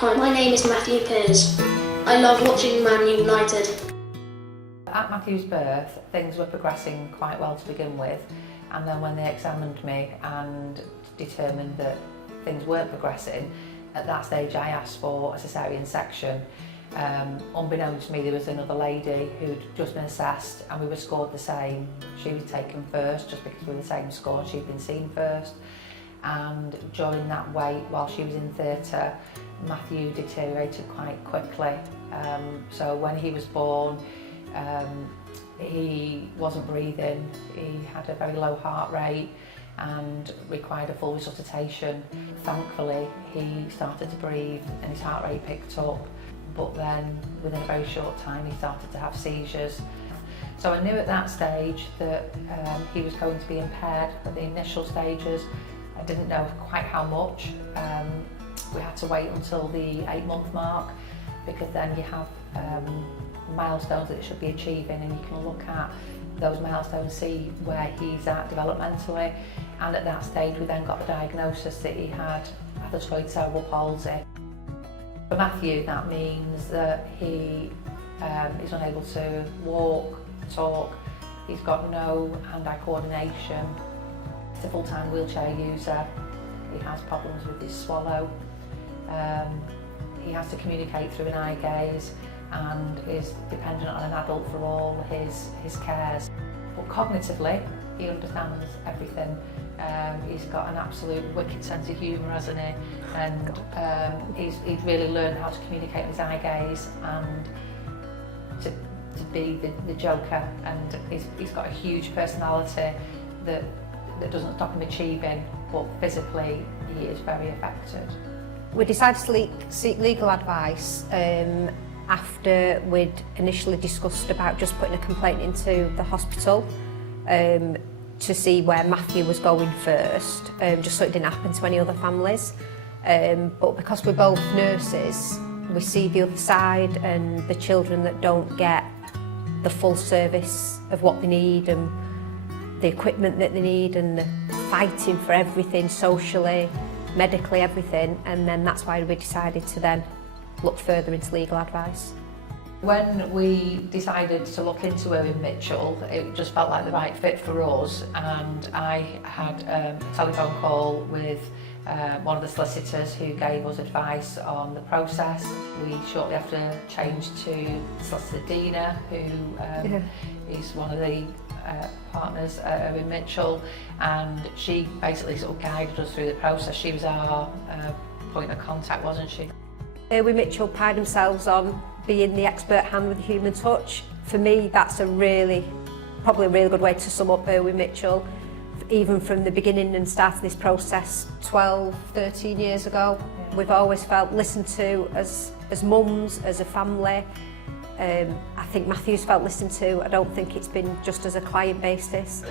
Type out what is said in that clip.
Hi, my name is Matthew Pears. I love watching Man United. At Matthew's birth, things were progressing quite well to begin with, and then when they examined me and determined that things weren't progressing, at that stage I asked for a cesarean section. Unbeknownst to me, there was another lady who'd just been assessed and we were scored the same. She was taken first just because we were the same score and she'd been seen first. And during that wait, while she was in theatre, Matthew deteriorated quite quickly. So when he was born, he wasn't breathing, he had a very low heart rate and required a full resuscitation. Thankfully, he started to breathe and his heart rate picked up, but then within a very short time he started to have seizures. So I knew at that stage that he was going to be impaired at the initial stages. I didn't know quite how much. We had to wait until the 8-month mark, because then you have milestones that it should be achieving, and you can look at those milestones, see where he's at developmentally. And at that stage we then got the diagnosis that he had atherosclerotic cerebral palsy. For Matthew, that means that he is unable to walk, talk, he's got no hand-eye coordination. He's a full-time wheelchair user, he has problems with his swallow, he has to communicate through an eye gaze and is dependent on an adult for all his cares. But cognitively, he understands everything. He's got an absolute wicked sense of humour, hasn't he? And he's really learned how to communicate with his eye gaze and to be the joker. And he's got a huge personality that doesn't stop him achieving, but physically he is very affected. We decided to seek legal advice after we'd initially discussed about just putting a complaint into the hospital to see where Matthew was going first, just so it didn't happen to any other families. But because we're both nurses, we see the other side and the children that don't get the full service of what they need and the equipment that they need and the fighting for everything socially, medically, everything. And then that's why we decided to then look further into legal advice. When we decided to look into Irwin Mitchell, it just felt like the right fit for us, and I had a telephone call with one of the solicitors who gave us advice on the process. We shortly after changed to Solicitor Dina, who is one of the partners at Irwin Mitchell, and she basically sort of guided us through the process. She was our point of contact, wasn't she? Irwin Mitchell pride themselves on being the expert hand with the human touch. For me, that's probably a really good way to sum up Irwin Mitchell. Even from the beginning and starting this process 12, 13 years ago, we've always felt listened to as mums, as a family. I think Matthew's felt listened to. I don't think it's been just as a client basis.